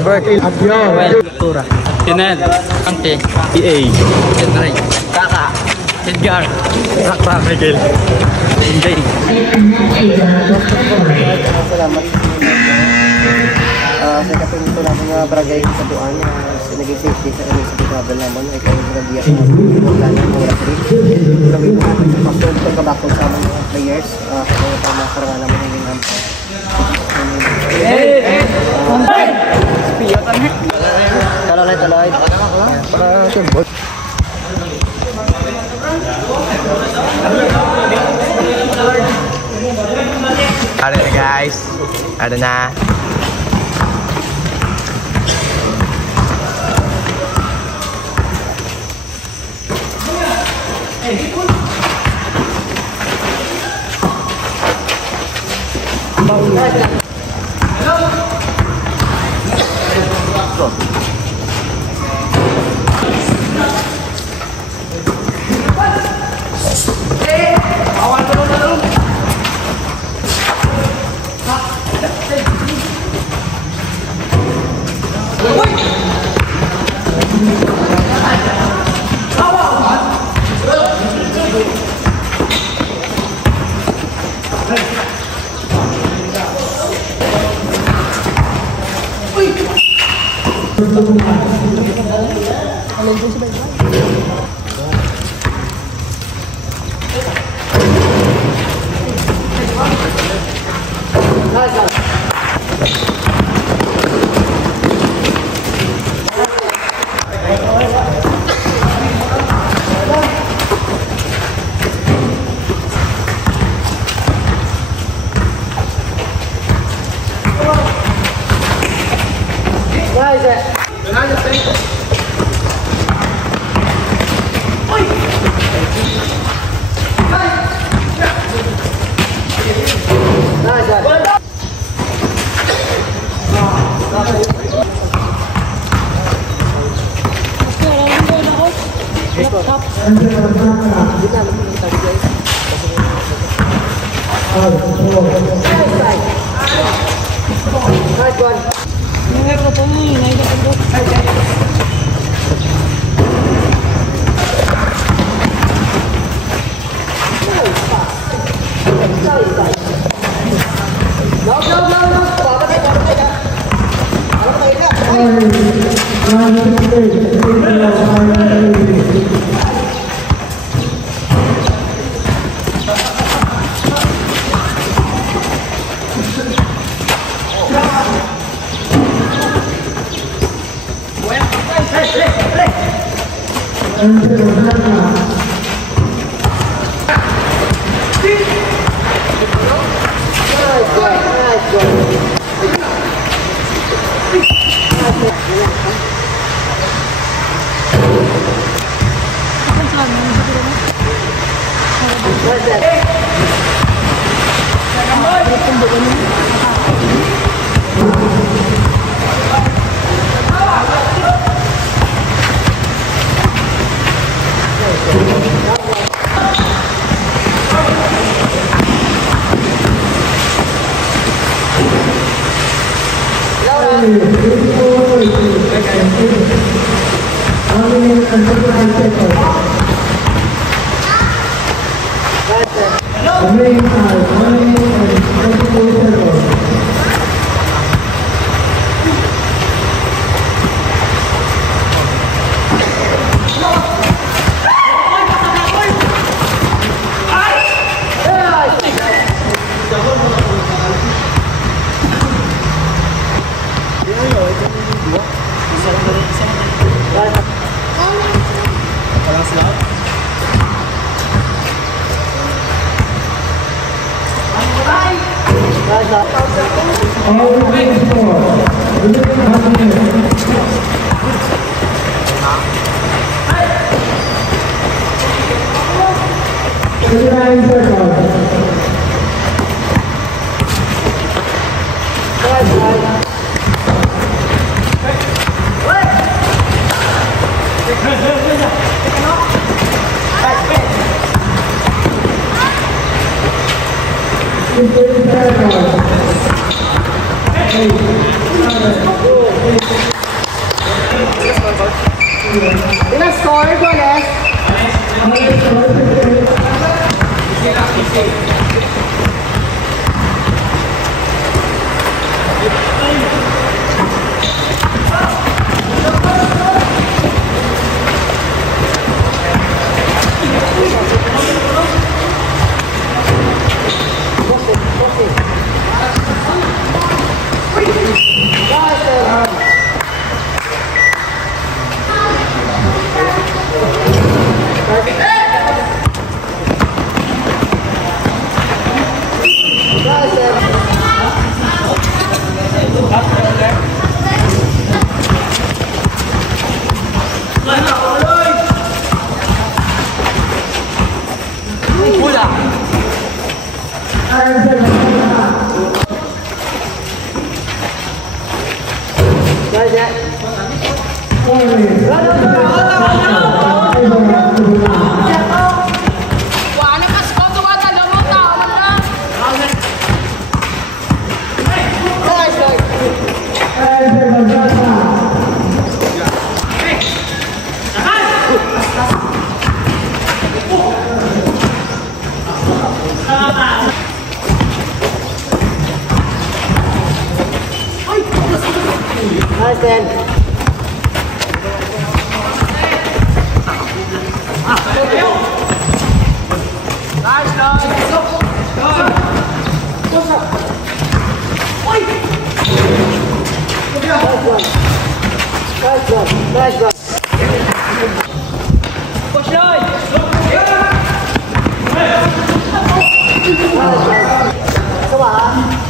Albert, Joel, Tura, Tinel, Angke, EA, Henry, Kaka, Edgar, Rakra, Miguel, Inday. Salamat. Sa katulad namin nga barangay sa Duan, naging safety sa kami sa travel naman, ay kayo nagbiyak na wala na oras rin. Kami pagkabakong sa mga players, kaya pamakaranga naman yung namin. Spiyot ang talay. Para simbot. Ada na guys. Ada na. Hey, Ilang score, Goles? Nice, Dan. Nice, nice, nice. Push line. Come on.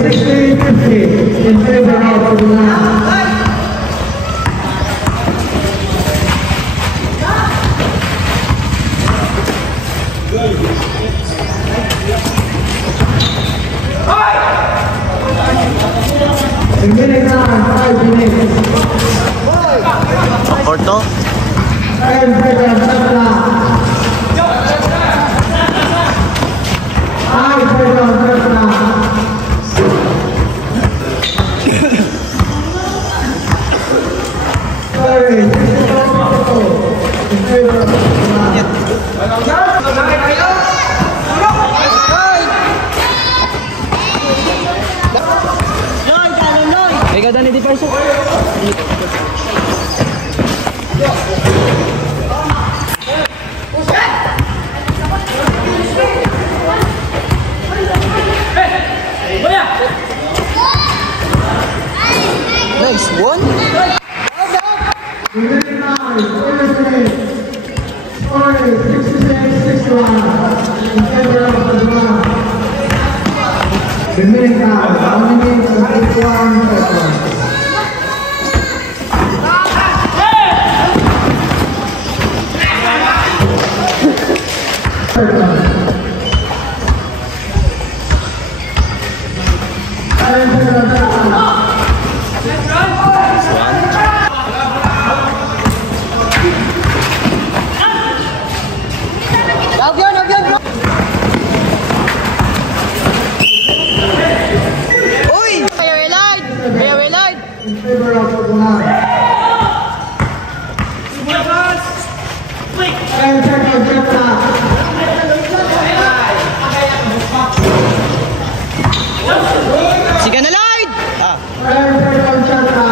16-50 in favor of Bulacan. Remaining time, 5 minutes. Porto. And Pedro Santana. Ay, Pedro Santana. Sorry, in favor of Ikaw dali di person. Nice one. Remaining time, 1 minute and 51 seconds. In favor of Bulacan. And second Jetta. Sige na Lloyd! And second Jetta.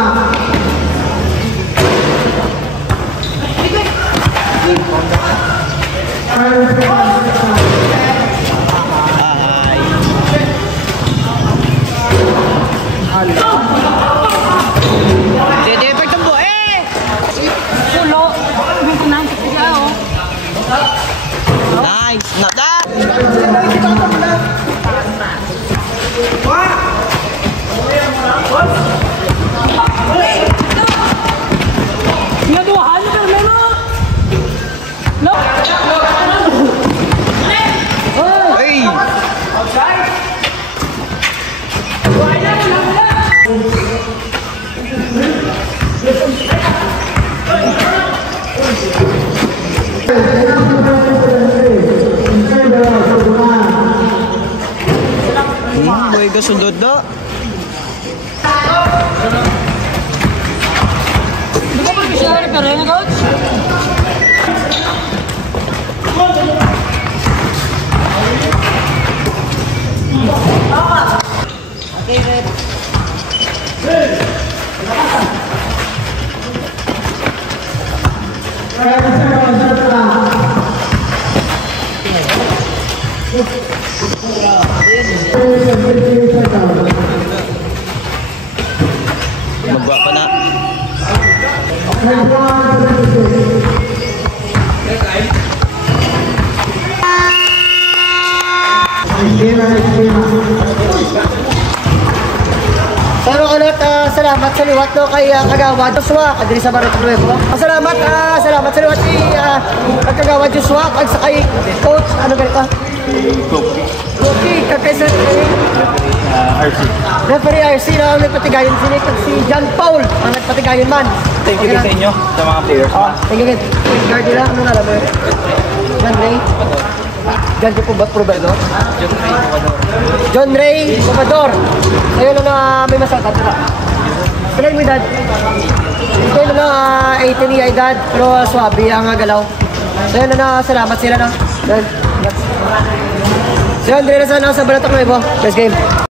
And second Jetta. Nice! Not that! Naduhan ka na no? Hey! Boy, gasundod na. Di ba pag-share ka rin, coach? Okay, red. Magwa pa na. Pero ulit, salamat sa liwat no, kay Kagawad Joshua, kadiri sa Barrio Nuevo. Salamat sa liwat kay Kagawad Joshua, kag sa kay coach, ano ganito? Cookie, kay RC. Referee RC na ang nagpatigayon si John Paul, ang nagpatigayon man. Thank you sa inyo, sa mga players. Thank you. Guard nila, ano nga alam mo? John Ray. John Ray Provedor. John Ray Provedor. Ayun na may masakat na. Pilay mo edad. Ito na 18 year edad, pero swabe ang galaw. So yun na, salamat sila na. So Andre na sana sa Balatok Nuevo. Let's game.